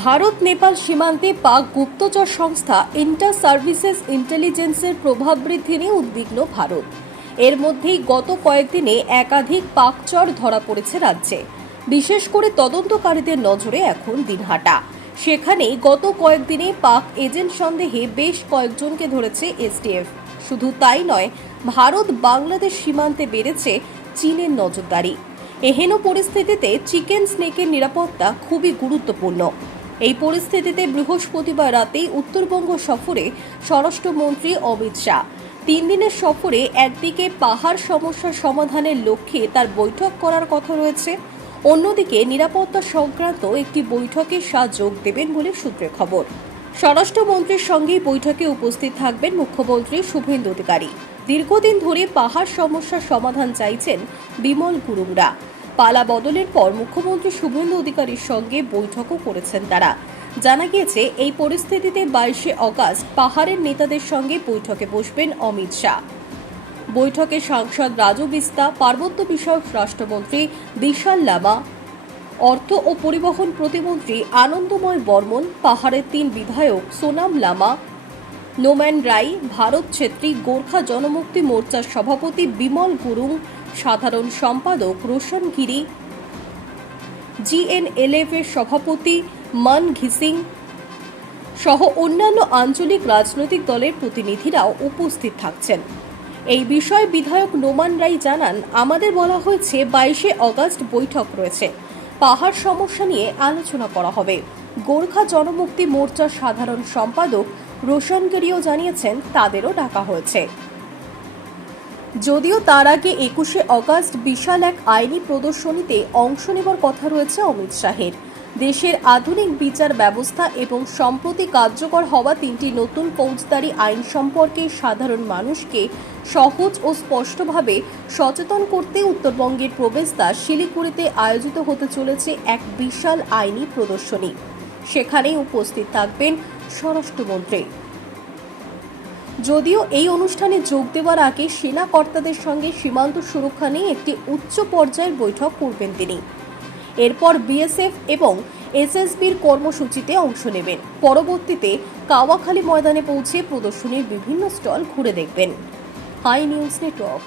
ভারত নেপাল সীমান্তে পাক গুপ্তচর সংস্থা ইন্টার সার্ভিসেস ইন্টেলিজেন্সের প্রভাব বৃদ্ধি নিয়ে উদ্বিগ্ন ভারত। এর মধ্যেই গত কয়েকদিনে একাধিক পাকচর ধরা পড়েছে রাজ্যে। বিশেষ করে তদন্তকারীদের নজরে এখন দিনহাটা। সেখানেই গত কয়েকদিনে পাক এজেন্ট সন্দেহে বেশ কয়েকজনকে ধরেছে এসটিএফ। শুধু তাই নয়, ভারত বাংলাদেশ সীমান্তে বেড়েছে চীনের নজরদারি। এহেন পরিস্থিতিতে চিকেন স্নেকের নিরাপত্তা খুবই গুরুত্বপূর্ণ। এই পরিস্থিতিতে বৃহস্পতিবার রাতেই উত্তরবঙ্গ সফরে স্বরাষ্ট্রমন্ত্রী অমিত শাহ। 3 দিনের সফরে একদিকে পাহাড় সমস্যা সমাধানের লক্ষ্যে তার বৈঠক করার কথা রয়েছে, অন্যদিকে নিরাপত্তা সংক্রান্ত একটি বৈঠকে শাহ যোগ দেবেন বলে সূত্রের খবর। স্বরাষ্ট্রমন্ত্রীর সঙ্গেই বৈঠকে উপস্থিত থাকবেন মুখ্যমন্ত্রী শুভেন্দু অধিকারী। দীর্ঘদিন ধরে পাহাড় সমস্যার সমাধান চাইছেন বিমল গুরুংরা। পালা বদলের পর মুখ্যমন্ত্রী শুভেন্দু অধিকারীর সঙ্গে বৈঠকও করেছেন তারা। জানা গিয়েছে, এই পরিস্থিতিতে 22শে অগাস্ট পাহাড়ের নেতাদের সঙ্গে বৈঠকে বসবেন অমিত শাহ। বৈঠকে সাংসদ রাজু বিস্তা, পার্বত্য বিষয়ক রাষ্ট্রমন্ত্রী বিশাল লামা, অর্থ ও পরিবহন প্রতিমন্ত্রী আনন্দময় বর্মন, পাহাড়ের 3 বিধায়ক সোনাম লামা, নোম্যান রাই, ভারত ছেত্রী, গোর্খা জনমুক্তি মোর্চার সভাপতি বিমল গুরুং, সাধারণ সম্পাদক রোশন গিরি, জিএনএলএফ এর সভাপতি মন ঘিসিং সহ অন্যান্য আঞ্চলিক রাজনৈতিক দলের প্রতিনিধিরাও উপস্থিত থাকছেন। এই বিষয়ে বিধায়ক নোমান রাই জানান, আমাদের বলা হয়েছে 22শে অগাস্ট বৈঠক রয়েছে, পাহাড় সমস্যা নিয়ে আলোচনা করা হবে। গোর্খা জনমুক্তি মোর্চার সাধারণ সম্পাদক রোশন গিরিও জানিয়েছেন তাদেরও ডাকা হয়েছে। যদিও তার আগে 21শে অগাস্ট বিশাল এক আইনি প্রদর্শনীতে অংশ নেবার কথা রয়েছে অমিত শাহের। দেশের আধুনিক বিচার ব্যবস্থা এবং সম্প্রতি কার্যকর হওয়া 3টি নতুন ফৌজদারি আইন সম্পর্কে সাধারণ মানুষকে সহজ ও স্পষ্টভাবে সচেতন করতে উত্তরবঙ্গের প্রবেশদ্বার শিলিগুড়িতে আয়োজিত হতে চলেছে এক বিশাল আইনি প্রদর্শনী। সেখানেই উপস্থিত থাকবেন স্বরাষ্ট্রমন্ত্রী। যদিও এই অনুষ্ঠানে যোগ দেওয়ার আগে সেনা কর্তাদের সঙ্গে সীমান্ত সুরক্ষা নিয়ে একটি উচ্চ পর্যায়ের বৈঠক করবেন তিনি। এরপর বিএসএফ এবং এসএসবির কর্মসূচিতে অংশ নেবেন। পরবর্তীতে কাওয়াখালী ময়দানে পৌঁছে প্রদর্শনীর বিভিন্ন স্টল ঘুরে দেখবেন। Hi news network.